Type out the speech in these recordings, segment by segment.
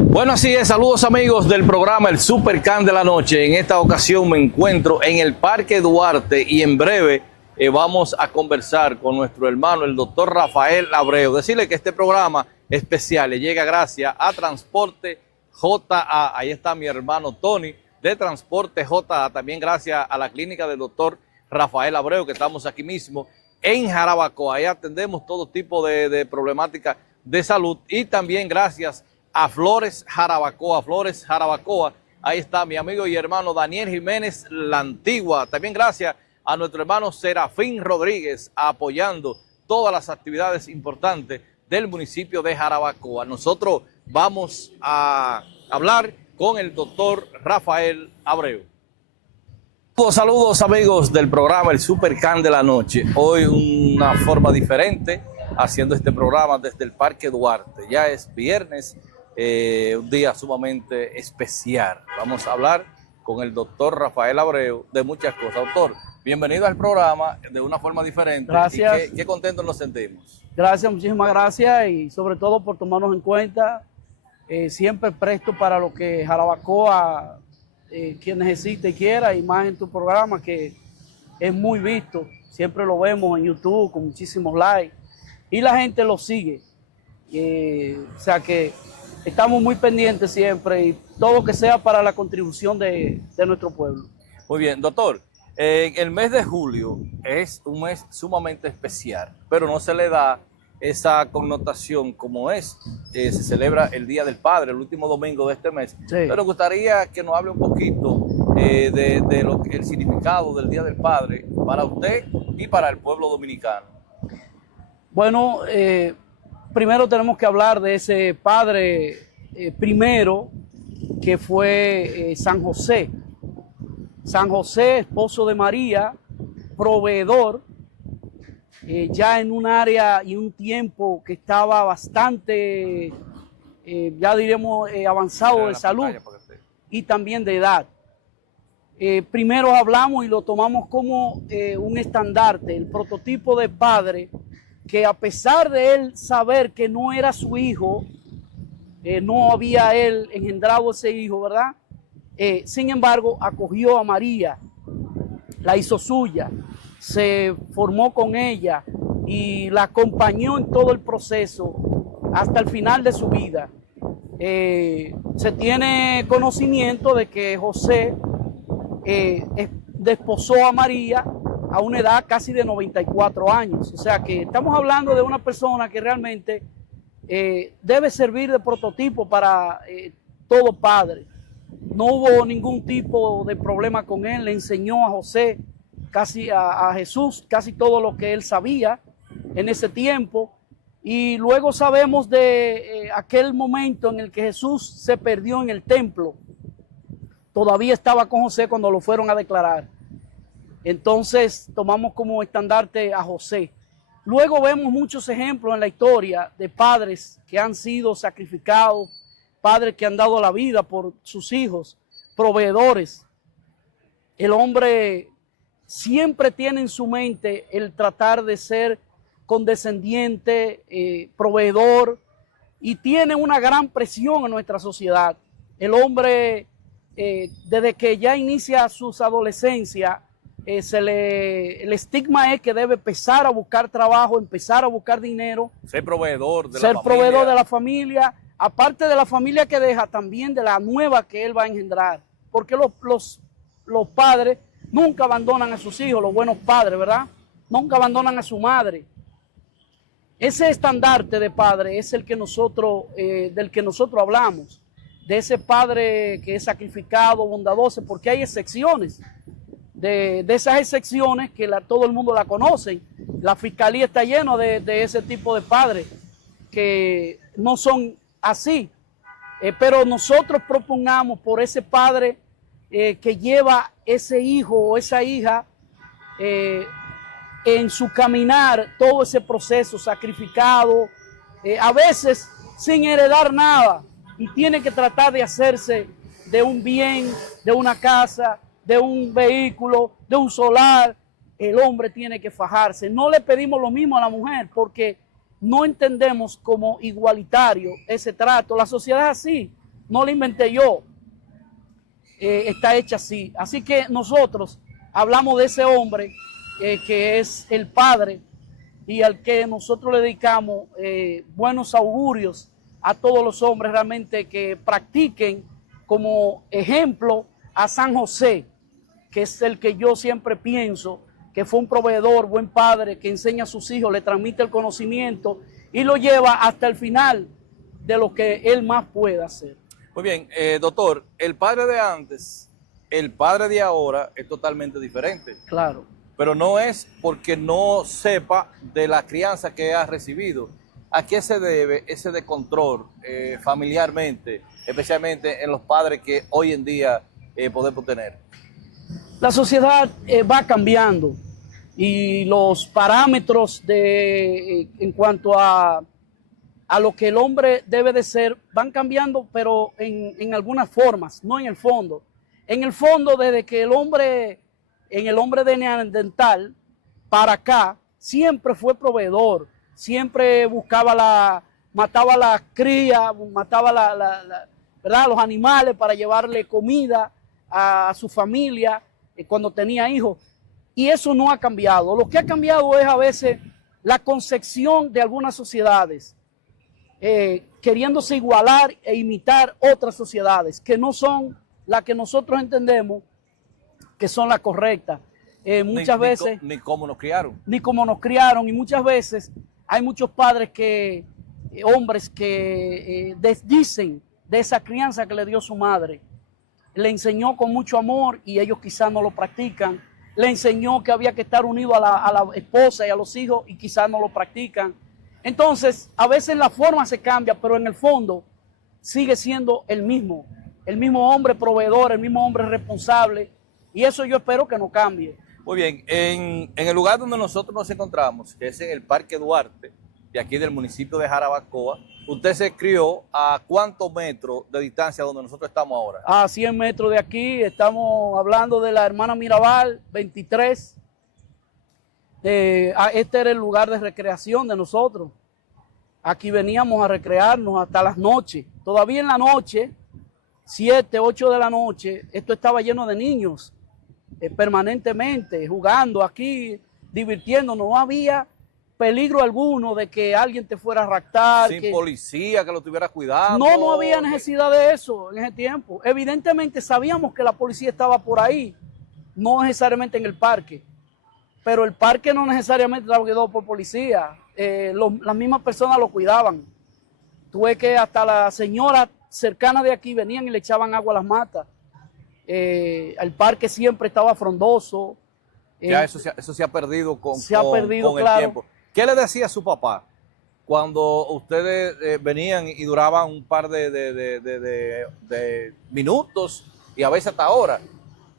Bueno, así es, saludos amigos del programa El Supercan de la Noche. En esta ocasión me encuentro en el Parque Duarte y en breve vamos a conversar con nuestro hermano, el doctor Rafael Abreu. Decirle que este programa especial le llega gracias a Transporte JA. Ahí está mi hermano Tony de Transporte JA. También gracias a la clínica del doctor Rafael Abreu, que estamos aquí mismo en Jarabacoa. Ahí atendemos todo tipo de problemáticas de salud. Y también gracias a Flores Jarabacoa. Ahí está mi amigo y hermano Daniel Jiménez La Antigua. También gracias a nuestro hermano Serafín Rodríguez, apoyando todas las actividades importantes del municipio de Jarabacoa. Nosotros vamos a hablar con el doctor Rafael Abreu. Saludos amigos del programa El Supercan de la Noche. Hoy una forma diferente, haciendo este programa desde el Parque Duarte. Ya es viernes, un día sumamente especial. Vamos a hablar con el doctor Rafael Abreu de muchas cosas. Doctor, bienvenido al programa de una forma diferente. Gracias. Y qué contentos nos sentimos. Gracias, muchísimas gracias y sobre todo por tomarnos en cuenta. Siempre presto para lo que Jarabacoa, quien necesite y quiera, y más en tu programa que es muy visto. Siempre lo vemos en YouTube con muchísimos likes y la gente lo sigue. O sea que estamos muy pendientes siempre y todo lo que sea para la contribución de nuestro pueblo. Muy bien, doctor. El mes de julio es un mes sumamente especial, pero no se le da esa connotación como se celebra el Día del Padre, el último domingo de este mes. Sí. Pero gustaría que nos hable un poquito de lo que el significado del Día del Padre para usted y para el pueblo dominicano. Bueno, primero tenemos que hablar de ese padre primero, que fue San José. San José, esposo de María, proveedor, ya en un área y un tiempo que estaba bastante, ya diremos, avanzado de salud y también de edad. Primero hablamos y lo tomamos como un estandarte, el prototipo de padre que, a pesar de él saber que no era su hijo, no había él engendrado ese hijo, ¿verdad? Sin embargo, acogió a María, la hizo suya, se formó con ella y la acompañó en todo el proceso hasta el final de su vida. Se tiene conocimiento de que José desposó a María a una edad casi de 94 años. O sea que estamos hablando de una persona que realmente debe servir de prototipo para todo padre. No hubo ningún tipo de problema con él, le enseñó a José, a Jesús, casi todo lo que él sabía en ese tiempo. Y luego sabemos de aquel momento en el que Jesús se perdió en el templo. Todavía estaba con José cuando lo fueron a declarar. Entonces tomamos como estandarte a José. Luego vemos muchos ejemplos en la historia de padres que han sido sacrificados, padres que han dado la vida por sus hijos, proveedores. El hombre siempre tiene en su mente el tratar de ser condescendiente, proveedor, y tiene una gran presión en nuestra sociedad. El hombre, desde que ya inicia sus adolescencias, el estigma es que debe empezar a buscar trabajo, empezar a buscar dinero. Ser proveedor de la familia. Aparte de la familia que deja, también de la nueva que él va a engendrar. Porque los padres nunca abandonan a sus hijos, los buenos padres, ¿verdad? Nunca abandonan a su madre. Ese estandarte de padre es el que del que nosotros hablamos. De ese padre que es sacrificado, bondadoso, porque hay excepciones. De esas excepciones que todo el mundo la conoce. La fiscalía está llena de ese tipo de padres que no son así, pero nosotros propongamos por ese padre que lleva ese hijo o esa hija en su caminar, todo ese proceso sacrificado, a veces sin heredar nada, y tiene que tratar de hacerse de un bien, de una casa, de un vehículo, de un solar. El hombre tiene que fajarse. No le pedimos lo mismo a la mujer porque no entendemos como igualitario ese trato. La sociedad es así. no la inventé yo, está hecha así. Así que nosotros hablamos de ese hombre que es el padre y al que nosotros le dedicamos buenos augurios a todos los hombres realmente que practiquen como ejemplo a San José, que es el que yo siempre pienso que fue un proveedor, buen padre, que enseña a sus hijos, le transmite el conocimiento y lo lleva hasta el final de lo que él más pueda hacer. Muy bien, doctor, el padre de antes, el padre de ahora es totalmente diferente. Claro. Pero no es porque no sepa de la crianza que ha recibido. ¿A qué se debe ese descontrol familiarmente, especialmente en los padres que hoy en día podemos tener? La sociedad va cambiando y los parámetros en cuanto a lo que el hombre debe de ser van cambiando, pero en algunas formas, no en el fondo. En el fondo, desde que en el hombre de Neandertal para acá, siempre fue proveedor, siempre buscaba mataba a las crías, mataba ¿verdad? Los animales para llevarle comida a su familia cuando tenía hijos. Y eso no ha cambiado. Lo que ha cambiado es a veces la concepción de algunas sociedades, queriéndose igualar e imitar otras sociedades que no son las que nosotros entendemos que son las correctas. Muchas veces... Ni cómo nos criaron. Ni cómo nos criaron. Y muchas veces hay muchos padres hombres que desdicen de esa crianza que le dio su madre. Le enseñó con mucho amor y ellos quizás no lo practican. Le enseñó que había que estar unido a la esposa y a los hijos y quizás no lo practican. Entonces, a veces la forma se cambia, pero en el fondo sigue siendo el mismo hombre proveedor, el mismo hombre responsable, y eso yo espero que no cambie. Muy bien, en el lugar donde nosotros nos encontramos, que es en el Parque Duarte, de aquí del municipio de Jarabacoa, usted se crió a ¿cuántos metros de distancia donde nosotros estamos ahora? A 100 metros de aquí, estamos hablando de la hermana Mirabal, 23. Este era el lugar de recreación de nosotros. Aquí veníamos a recrearnos hasta las noches. Todavía en la noche, 7, 8 de la noche, esto estaba lleno de niños permanentemente, jugando aquí, divirtiéndonos. No había peligro alguno de que alguien te fuera a raptar. Sin policía que lo estuviera cuidando. No había necesidad de eso en ese tiempo. Evidentemente sabíamos que la policía estaba por ahí, no necesariamente en el parque. Pero el parque no necesariamente estaba cuidado por policía. Las mismas personas lo cuidaban. Tuve que hasta las señoras cercanas de aquí venían y le echaban agua a las matas. El parque siempre estaba frondoso. Ya eso se ha perdido con claro. El tiempo. ¿Qué le decía su papá cuando ustedes venían y duraban un par de minutos y a veces hasta horas?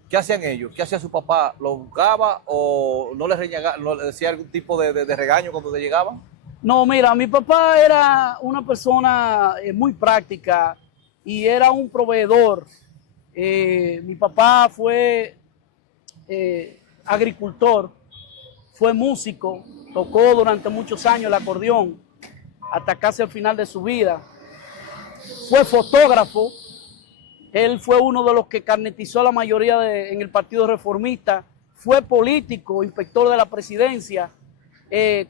¿Qué hacían ellos? ¿Qué hacía su papá? ¿Lo buscaba o no le decía algún tipo de regaño cuando le llegaban? No, mira, mi papá era una persona muy práctica y era un proveedor. Mi papá fue agricultor, fue músico, tocó durante muchos años el acordeón hasta casi al final de su vida. Fue fotógrafo. Él fue uno de los que carnetizó a la mayoría en el Partido Reformista. Fue político, inspector de la presidencia,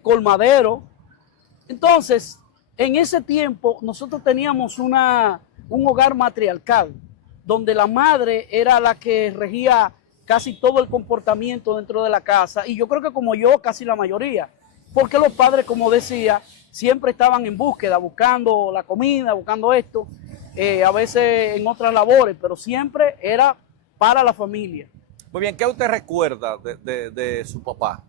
colmadero. Entonces, en ese tiempo nosotros teníamos un hogar matriarcal, donde la madre era la que regía casi todo el comportamiento dentro de la casa. Y yo creo que como yo, casi la mayoría. Porque los padres, como decía, siempre estaban en búsqueda, buscando la comida, buscando esto. A veces en otras labores, pero siempre era para la familia. Muy bien, ¿qué usted recuerda de su papá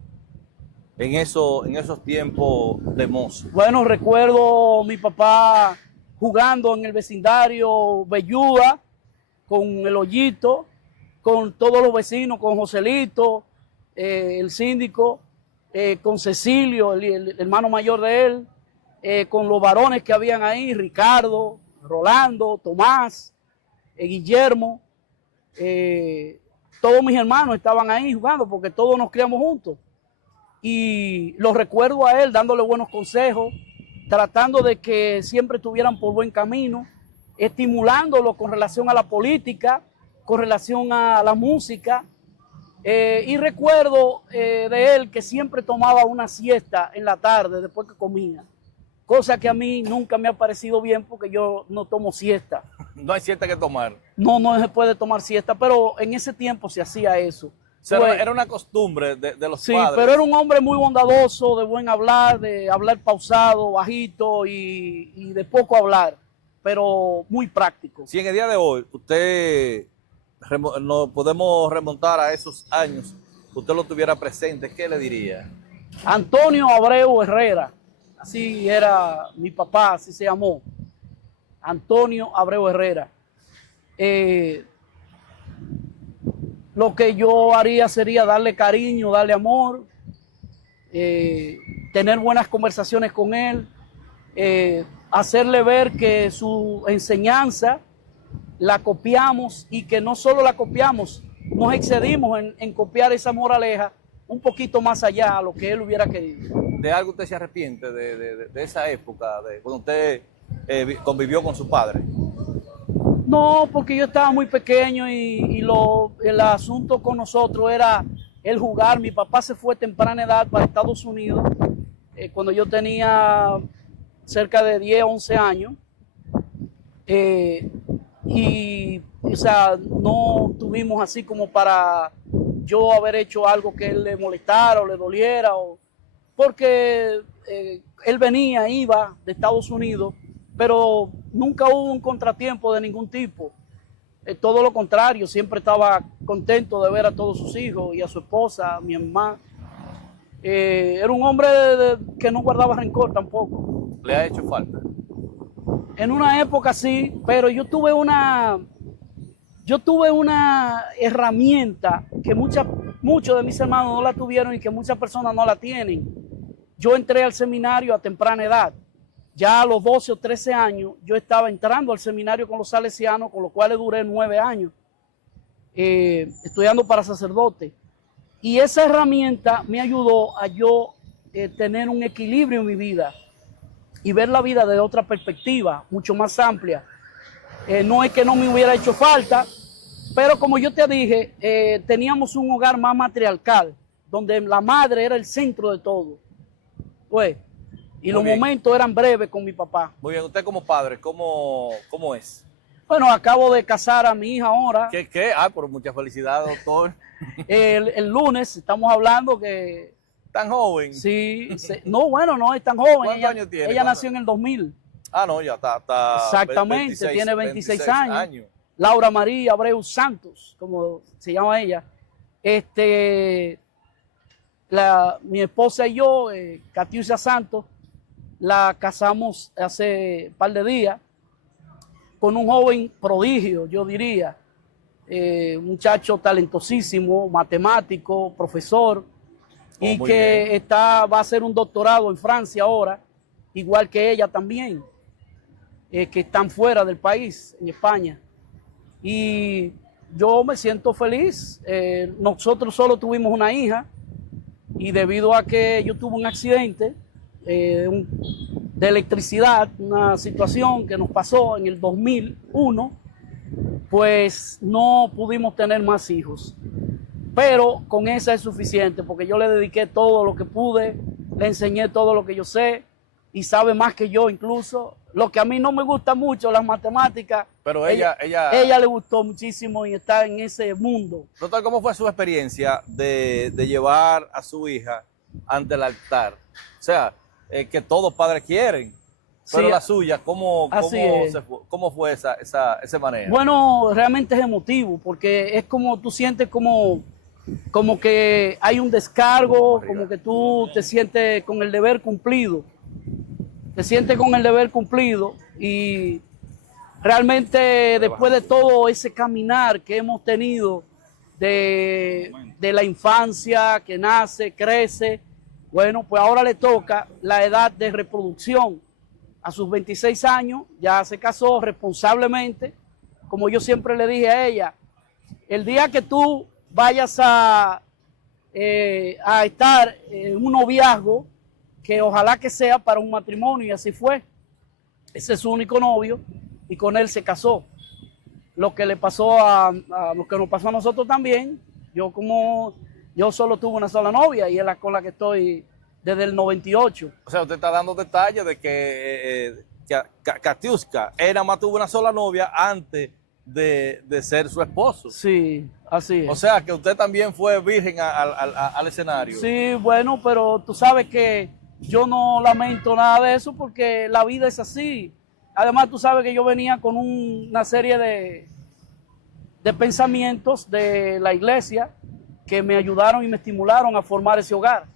en esos tiempos de mozo? Bueno, recuerdo mi papá jugando en el vecindario Belluda, con el Hoyito, con todos los vecinos, con Joselito, el síndico, con Cecilio, el hermano mayor de él, con los varones que habían ahí, Ricardo, Rolando, Tomás, Guillermo, todos mis hermanos estaban ahí jugando porque todos nos criamos juntos. Y lo recuerdo a él dándole buenos consejos, tratando de que siempre estuvieran por buen camino. estimulándolo con relación a la política, con relación a la música. Y recuerdo de él que siempre tomaba una siesta en la tarde después que comía, cosa que a mí nunca me ha parecido bien porque yo no tomo siesta. No hay siesta que tomar. No se puede tomar siesta, pero en ese tiempo se hacía eso. O sea, Pues, era una costumbre de los sí, padres. pero era un hombre muy bondadoso, de buen hablar, de hablar pausado, bajito y de poco hablar, pero muy práctico. Si en el día de hoy usted nos podemos remontar a esos años, usted lo tuviera presente, ¿qué le diría? Antonio Abreu Herrera, así era mi papá, así se llamó, Antonio Abreu Herrera. Lo que yo haría sería darle cariño, darle amor, tener buenas conversaciones con él, hacerle ver que su enseñanza la copiamos y que no solo la copiamos, nos excedimos en copiar esa moraleja un poquito más allá a lo que él hubiera querido. ¿De algo usted se arrepiente de esa época, de cuando usted convivió con su padre? No, porque yo estaba muy pequeño y el asunto con nosotros era el jugar. Mi papá se fue a temprana edad para Estados Unidos cuando yo tenía cerca de 10, 11 años. O sea, no tuvimos así como para yo haber hecho algo que él le molestara o le doliera, porque él venía, iba de Estados Unidos, pero nunca hubo un contratiempo de ningún tipo. Todo lo contrario, siempre estaba contento de ver a todos sus hijos y a su esposa, a mi mamá. Era un hombre que no guardaba rencor tampoco. ¿Le ha hecho falta? En una época sí, pero yo tuve una herramienta que muchos de mis hermanos no la tuvieron y que muchas personas no la tienen. Yo entré al seminario a temprana edad. Ya a los 12 o 13 años yo estaba entrando al seminario con los salesianos, con los cuales duré 9 años, estudiando para sacerdote. Y esa herramienta me ayudó a yo tener un equilibrio en mi vida y ver la vida de otra perspectiva, mucho más amplia. No es que no me hubiera hecho falta, pero como yo te dije, teníamos un hogar más matriarcal, donde la madre era el centro de todo. Pues, y los momentos eran breves con mi papá. Muy bien, usted como padre, ¿cómo es? Bueno, acabo de casar a mi hija ahora. ¿Qué? Por muchas felicidades, doctor. El lunes estamos hablando que... ¿Tan joven? Sí, no, bueno, no es tan joven. ¿Cuántos años tiene? Ella nació en el 2000. Ah, no, ya está. Exactamente, 26, tiene 26 años. Laura María Abreu Santos, como se llama ella. Mi esposa y yo, Catiucia Santos, la casamos hace un par de días con un joven prodigio, yo diría. Un muchacho talentosísimo, matemático, profesor, y que va a hacer un doctorado en Francia ahora, igual que ella también, que están fuera del país, en España. Y yo me siento feliz. Nosotros solo tuvimos una hija y debido a que yo tuve un accidente de electricidad, una situación que nos pasó en el 2001, pues no pudimos tener más hijos. Pero con esa es suficiente porque yo le dediqué todo lo que pude, le enseñé todo lo que yo sé y sabe más que yo incluso. Lo que a mí no me gusta mucho, las matemáticas, pero ella le gustó muchísimo y está en ese mundo. Doctor, ¿cómo fue su experiencia de llevar a su hija ante el altar? O sea, que todos padres quieren, pero sí, la suya, ¿cómo fue ese manejo? Bueno, realmente es emotivo porque es como tú sientes como que hay un descargo, como que tú te sientes con el deber cumplido. Te sientes con el deber cumplido y realmente después de todo ese caminar que hemos tenido de la infancia que nace, crece, bueno, pues ahora le toca la edad de reproducción. A sus 26 años ya se casó responsablemente, como yo siempre le dije a ella, el día que tú vayas a estar en un noviazgo, que ojalá que sea para un matrimonio, y así fue. Ese es su único novio. y con él se casó. Lo que le pasó lo que nos pasó a nosotros también. Yo solo tuve una sola novia y es la con la que estoy desde el 98. O sea, usted está dando detalles de que Katiuska, él nada más tuvo una sola novia antes de ser su esposo. Sí, así es. O sea, que usted también fue virgen al escenario. Sí, bueno, pero tú sabes que yo no lamento nada de eso porque la vida es así. Además, tú sabes que yo venía con una serie de pensamientos de la iglesia que me ayudaron y me estimularon a formar ese hogar.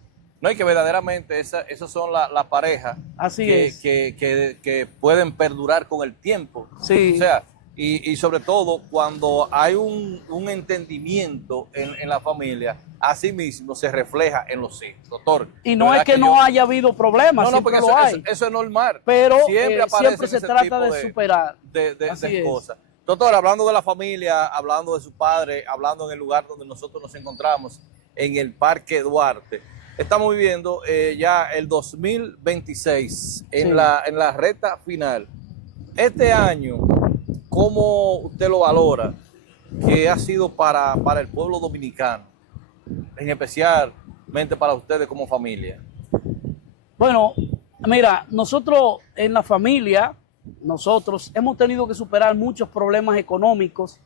No, y que verdaderamente esas son las parejas Así que pueden perdurar con el tiempo. Sí. O sea, y sobre todo cuando hay un entendimiento en la familia, así mismo se refleja en los hijos, doctor. Y no es que no haya habido problemas, no, porque eso es normal. Pero siempre se trata de superar. De cosas. Doctor, hablando de la familia, hablando de su padre, hablando en el lugar donde nosotros nos encontramos, en el Parque Duarte, estamos viviendo ya el 2026 en la recta final. Este año, ¿cómo usted lo valora? ¿Qué ha sido para el pueblo dominicano, en especialmente para ustedes como familia? Bueno, mira, nosotros en la familia, nosotros hemos tenido que superar muchos problemas económicos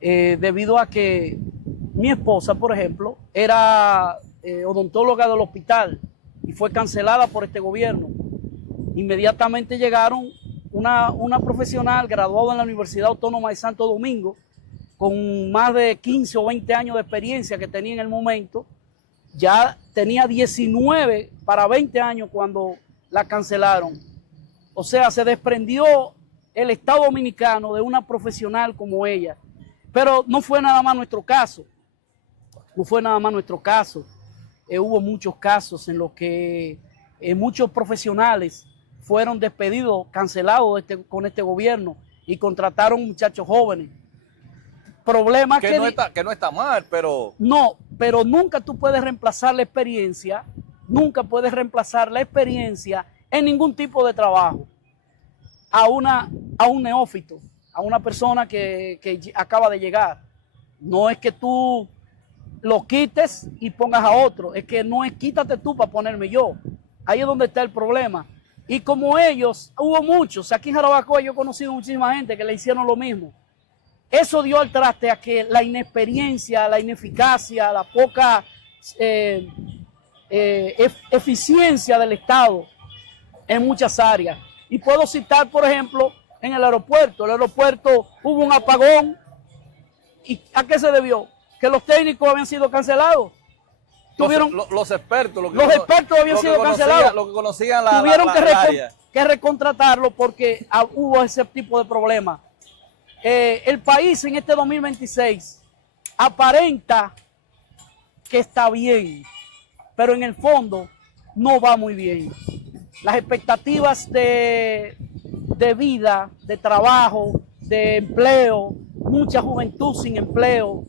debido a que mi esposa, por ejemplo, era odontóloga del hospital y fue cancelada por este gobierno. Inmediatamente llegaron una profesional graduada en la Universidad Autónoma de Santo Domingo con más de 15 o 20 años de experiencia que tenía en el momento. Ya tenía 19 para 20 años cuando la cancelaron. O sea, se desprendió el Estado Dominicano de una profesional como ella. Pero no fue nada más nuestro caso. No fue nada más nuestro caso. Hubo muchos casos en los que muchos profesionales fueron despedidos, cancelados con este gobierno y contrataron muchachos jóvenes. Problemas que no está mal, pero... No, pero nunca tú puedes reemplazar la experiencia, nunca puedes reemplazar la experiencia en ningún tipo de trabajo a un neófito, a una persona que acaba de llegar. No es que tú lo quites y pongas a otro, es que no es quítate tú para ponerme yo. Ahí es donde está el problema. Y como ellos, hubo muchos, aquí en Jarabacoa yo he conocido muchísima gente que le hicieron lo mismo. Eso dio al traste a que la inexperiencia, la ineficacia, la poca eficiencia del Estado en muchas áreas. Y puedo citar, por ejemplo, en el aeropuerto. El aeropuerto hubo un apagón. ¿Y a qué se debió? Que los técnicos habían sido cancelados. Los expertos. Los expertos habían sido cancelados. Lo que conocían tuvieron que recontratarlo porque hubo ese tipo de problemas. El país en este 2026 aparenta que está bien, pero en el fondo no va muy bien. Las expectativas de vida, de trabajo, de empleo, mucha juventud sin empleo,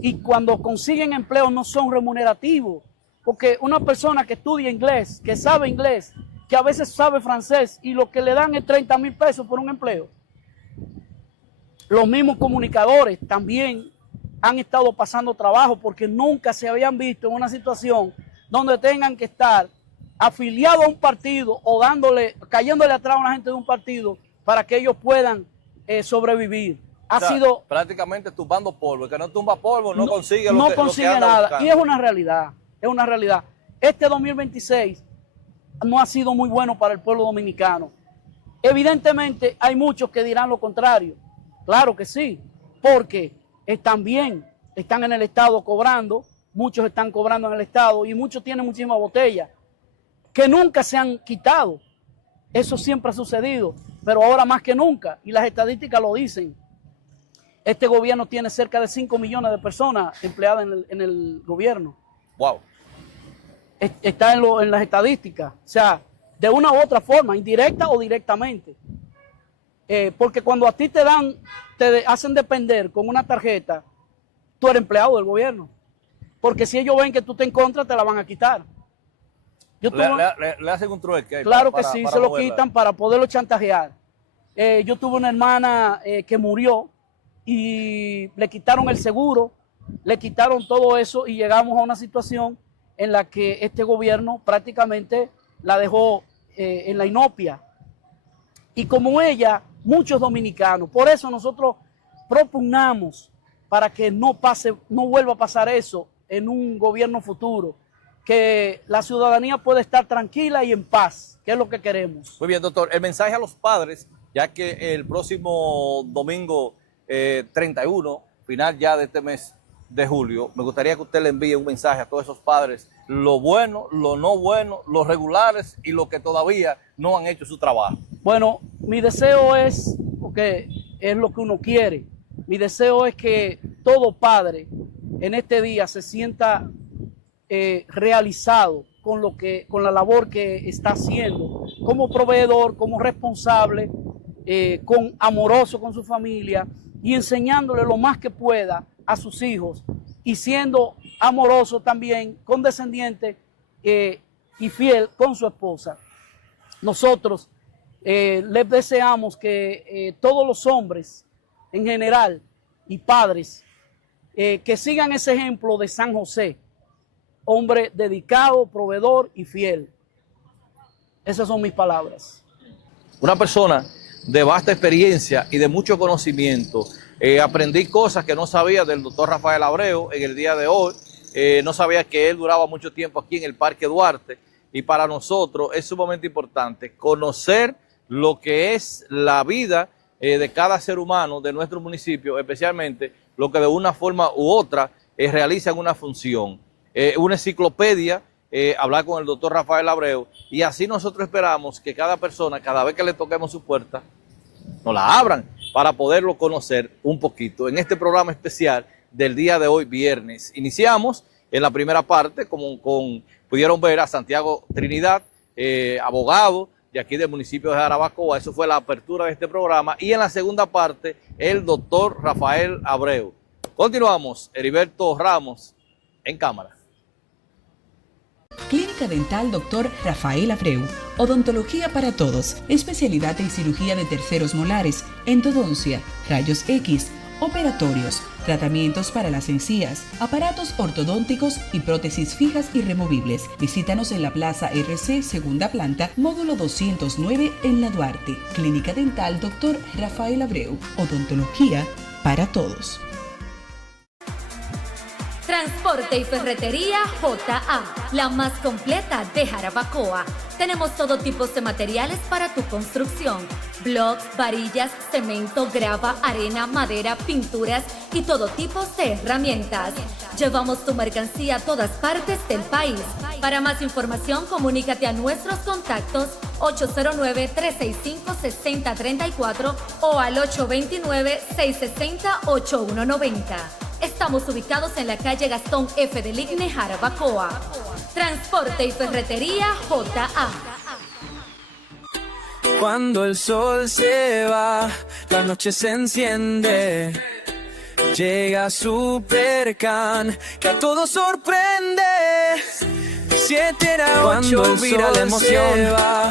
y cuando consiguen empleo no son remunerativos, porque una persona que estudia inglés, que sabe inglés, que a veces sabe francés y lo que le dan es 30,000 pesos por un empleo. Los mismos comunicadores también han estado pasando trabajo porque nunca se habían visto en una situación donde tengan que estar afiliados a un partido o cayéndole atrás a una gente de un partido para que ellos puedan sobrevivir. Sido prácticamente tumbando polvo. El que no tumba polvo no consigue lo que anda nada. Buscando. Y es una realidad. Este 2026 no ha sido muy bueno para el pueblo dominicano. Evidentemente hay muchos que dirán lo contrario. Claro que sí, porque están bien, están en el Estado cobrando, muchos están cobrando en el Estado y muchos tienen muchísimas botellas que nunca se han quitado. Eso siempre ha sucedido, pero ahora más que nunca, y las estadísticas lo dicen. Este gobierno tiene cerca de 5 millones de personas empleadas en el gobierno. Wow. Está en las estadísticas, o sea, de una u otra forma, indirecta o directamente. Porque cuando a ti te hacen depender con una tarjeta, tú eres empleado del gobierno. Porque si ellos ven que tú te en contra, te la van a quitar. Le hacen un trueque. Claro que sí, se lo quitan para poderlo chantajear. Yo tuve una hermana que murió y le quitaron el seguro, le quitaron todo eso y llegamos a una situación en la que este gobierno prácticamente la dejó en la inopia. Y como ella, muchos dominicanos, por eso nosotros propugnamos para que no vuelva a pasar eso en un gobierno futuro, que la ciudadanía pueda estar tranquila y en paz, que es lo que queremos. Muy bien, doctor. El mensaje a los padres, ya que el próximo domingo 31, final ya de este mes de julio, me gustaría que usted le envíe un mensaje a todos esos padres, lo bueno, lo no bueno, los regulares y los que todavía no han hecho su trabajo. Bueno, mi deseo es, porque es lo que uno quiere, mi deseo es que todo padre en este día se sienta realizado con la labor que está haciendo, como proveedor, como responsable, amoroso con su familia y enseñándole lo más que pueda a sus hijos y siendo amoroso también, condescendiente y fiel con su esposa. Nosotros les deseamos que todos los hombres en general y padres que sigan ese ejemplo de San José, hombre dedicado, proveedor y fiel. Esas son mis palabras. Una persona de vasta experiencia y de mucho conocimiento. Aprendí cosas que no sabía del doctor Rafael Abreu en el día de hoy. No sabía que él duraba mucho tiempo aquí en el Parque Duarte. Y para nosotros es sumamente importante conocer lo que es la vida de cada ser humano de nuestro municipio, especialmente lo que de una forma u otra realizan una función. Una enciclopedia, hablar con el doctor Rafael Abreu, y así nosotros esperamos que cada persona, cada vez que le toquemos su puerta, nos la abran para poderlo conocer un poquito. En este programa especial del día de hoy, viernes, iniciamos en la primera parte, como pudieron ver, a Santiago Trinidad, abogado de aquí del municipio de Jarabacoa. Eso fue la apertura de este programa. Y en la segunda parte, el doctor Rafael Abreu. Continuamos, Heriberto Ramos en cámara. Clínica Dental Dr. Rafael Abreu. Odontología para todos. Especialidad en cirugía de terceros molares, endodoncia, rayos X, operatorios, tratamientos para las encías, aparatos ortodónticos y prótesis fijas y removibles. Visítanos en la Plaza RC, segunda planta, módulo 209 en La Duarte. Clínica Dental Dr. Rafael Abreu. Odontología para todos. Transporte y Ferretería JA, la más completa de Jarabacoa. Tenemos todo tipo de materiales para tu construcción: blocks, varillas, cemento, grava, arena, madera, pinturas y todo tipo de herramientas. Llevamos tu mercancía a todas partes del país. Para más información, comunícate a nuestros contactos 809-365-6034 o al 829-660-8190. Estamos ubicados en la calle Gastón F. de Ligne, Jarabacoa. Transporte y Ferretería JA. Cuando el sol se va, la noche se enciende. Llega Supercan, que a todos sorprende. 7 a 8, cuando el sol la emoción se va,